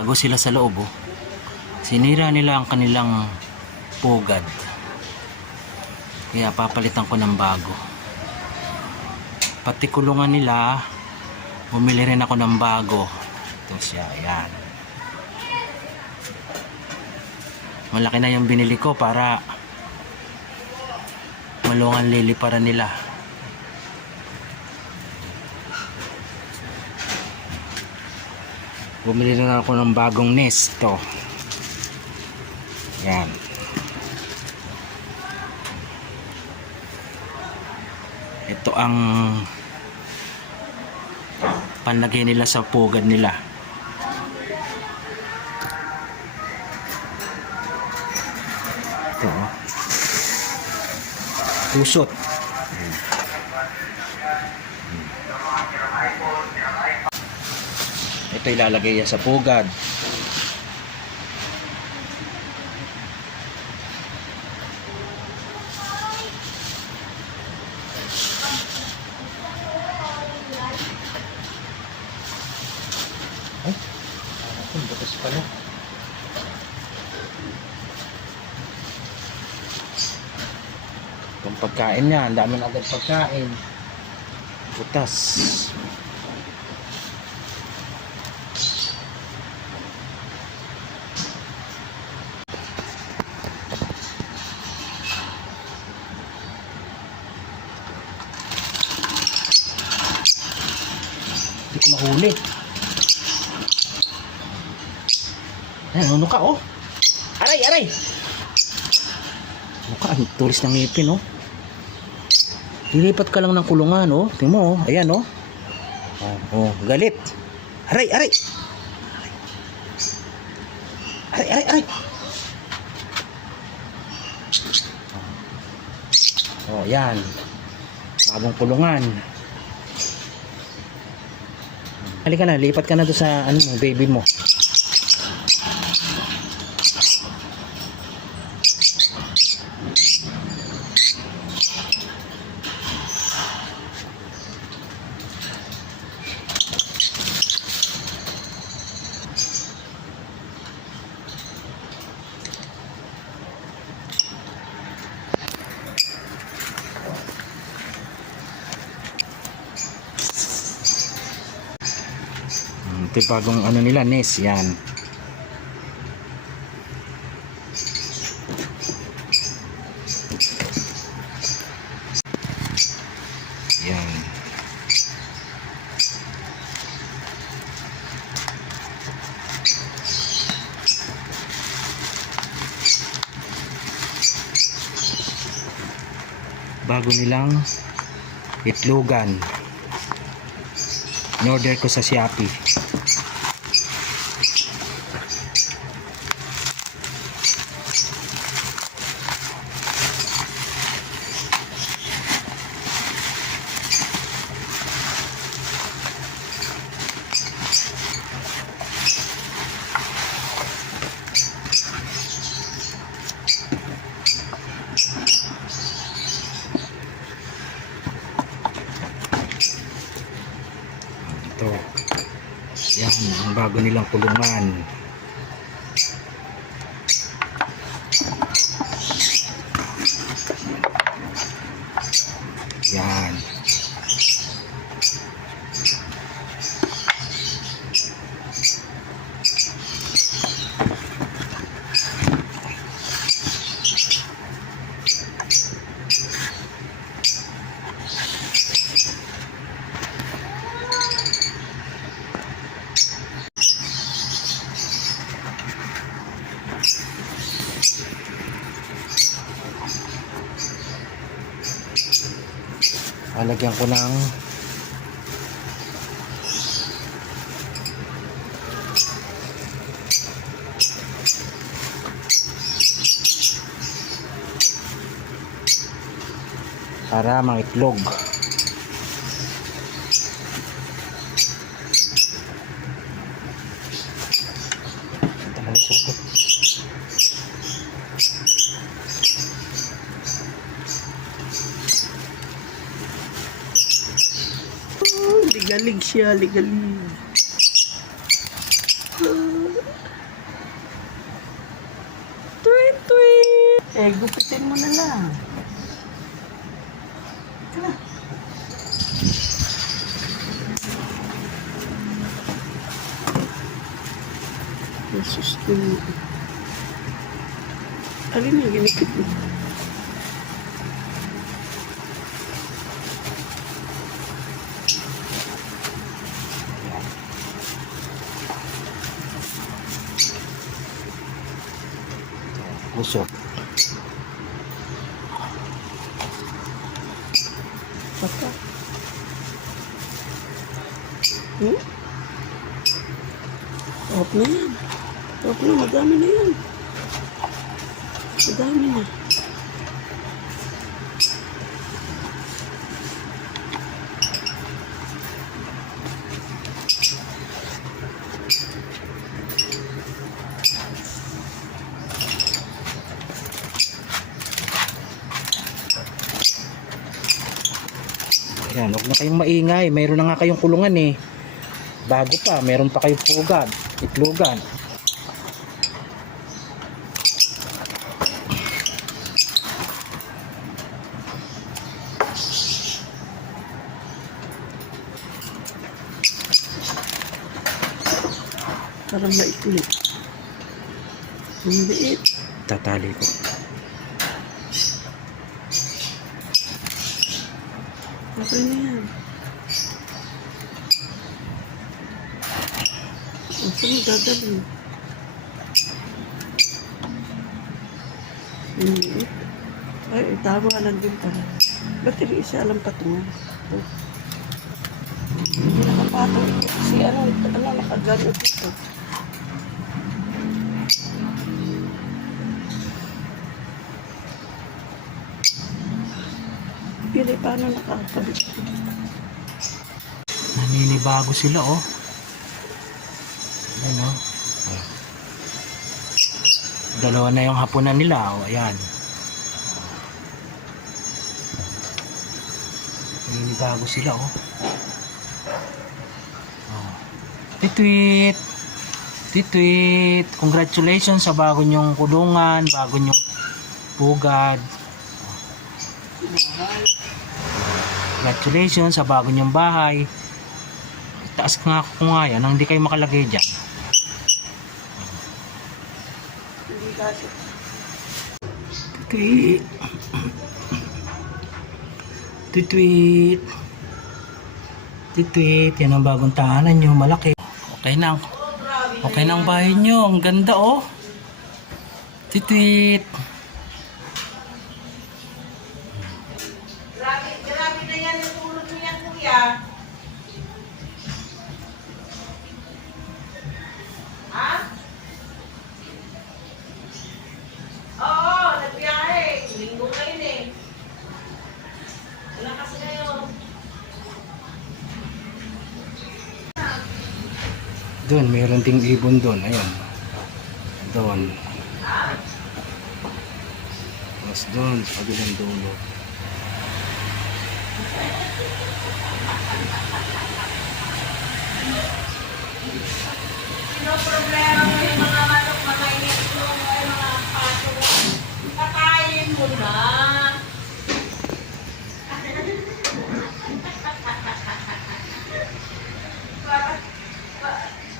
nagtago sila sa loob. Oh. Sinira nila ang kanilang pugad. Kaya papalitan ko ng bago. Pati kulungan nila, bumili rin ako ng bago. Ito siya, ayan. Malaki na yung binili ko para malungan liliparan nila. Bumili na ako ng bagong nest to. Yan. Ito ang panlagay nila sa pugad nila. Ito. Pusot. Ito ilalagay yan sa pugad. Ay, ang butas pala. Itong pagkain niya, ang dami na agad pagkain. Butas. Hindi ko mahuli. Ayan, ano ka, oh. Aray, aray. Ano ka, ang tulis ng ngipin, oh. Lilipat ka lang ng kulungan, oh. Tingnan mo, oh. Ayan, oh. Oh, galit. Aray, aray. Aray, aray, aray. Oh, yan. Bagong kulungan. Halika na, lipat ka na doon sa ano mo, baby mo. Ito yung bagong ano nila, nest, yan. Yan. Bago nilang itlogan. In-order ko sa Shopee. Ito. Yan, ang bago nilang kulungan. Yan. Lalagyan ko ng para mangitlog. Ligalig siya, ligalig. Eh, gupitin mo na lang. Ito na. Jesus ko. Alin yung ginikit mo? Usok. Papa. Hmm? Off na yan. Off na, madami na yan. Madami na. Ayan, huwag na kayong maingay. Mayroon na nga kayong kulungan eh. Bago pa, mayroon pa kayong pugad, itlogan. Parang maikli. Ang liit. Tatali ko. Okay na yan. Saan mo dadalhin? Ay, tama lang din pala. Ba't yung isa lang patungan? Oh. Hindi nakapatong ito. Kasi ano nakagano dito. Pili, paano nakakabit ito? Naninibago sila oh. Ayan oh. Dalawa na yung hapunan nila oh. Ayan. Naninibago sila oh. Oh. Titweet. Titweet. Congratulations sa bago nyong kulungan, bago nyong pugad. Congratulations sa bago nyong bahay. Taas nga ako nga yan, nang hindi kayo makalagay dyan. Okay. Titweet. Titweet. Yan ang bagong tahanan nyo, malaki. Okay na. Okay na ang bahay nyo. Ang ganda oh. Titweet. Grabe na yan yung tulog niya, kuya. Ha? Oo, nagbiyahe. Linggo ngayon eh. Wala kasi ngayon. Doon, mayroon ding ibon doon. Ayan. Doon. Mas doon, sa kabilang dulo. Sino problema mo yung mga manok, mga itlog, ay mga paso? Patayin mo na.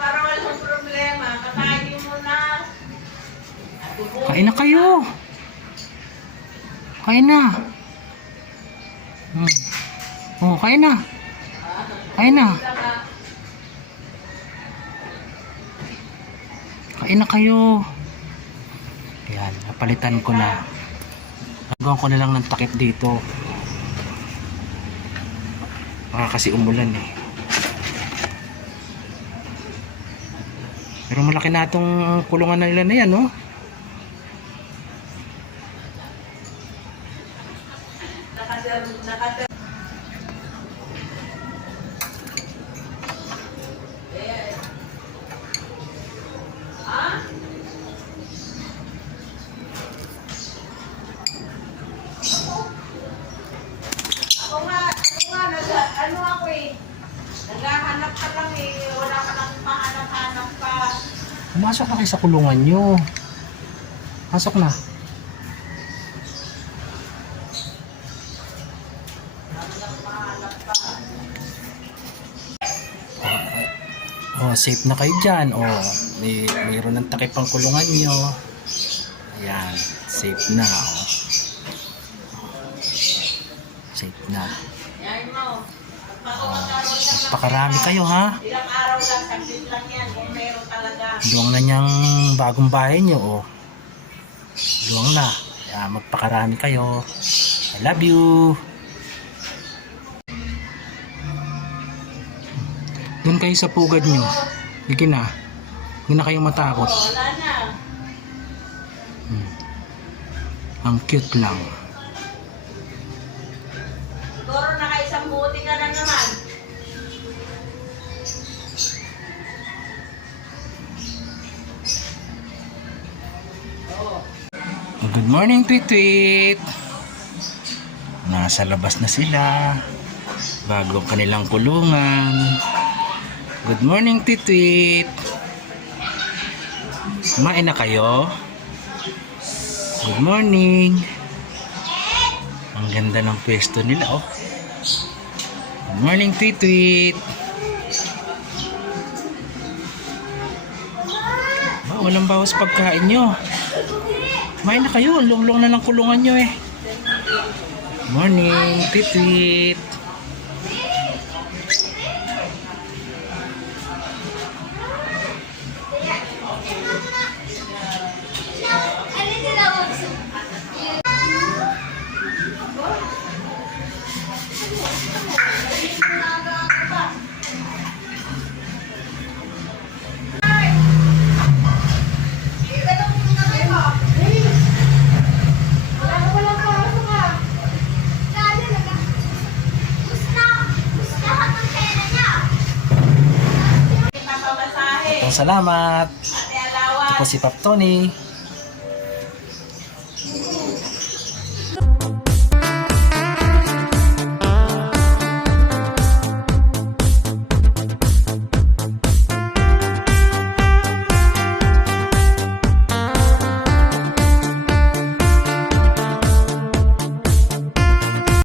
Para walang problema, patayin mo na. Kain na kayo. Kain na. Oh, kain na. Kain na. Kain na kayo. Ayan, napalitan ko na. Nagawa ko na lang ng takip dito. Baka kasi umulan eh. Pero malaki na itong kulungan na nila na yan, no? Ano ako eh, naghahanap ka lang eh, wala ka lang pahanap-hanap pa. Pumasok na kayo sa kulungan nyo. Pasok na. Oh, safe na kayo dyan. Oh, mayroon ng takip ang kulungan nyo. Ayan, safe na. Oh. Safe na. Oh, magpakarami kayo ha. Ilang araw lang, saglit lang yan. Kung meron talaga. Luwang na niyang bagong bahay nyo. Oh. Luwang na. Kaya magpakarami kayo. I love you. Doon kayo sa pugad nyo. Sige na. Huwag na kayong matakot. Wala na. Ang cute lang. Siguro nakaisang buti ka na naman. Good morning, Tweet Tweet. Nasa labas na sila. Bago ang kanilang kulungan. Good morning, Tweet Tweet. Kumain na kayo? Good morning. Ang ganda ng pwesto nila, oh. Good morning, Tweet Tweet. Walang bawas pagkain nyo. Kumain na kayo. Long-long na ng kulungan nyo eh. Morning, Tweet Tweet. Salamat. Ito po si Pap Tony.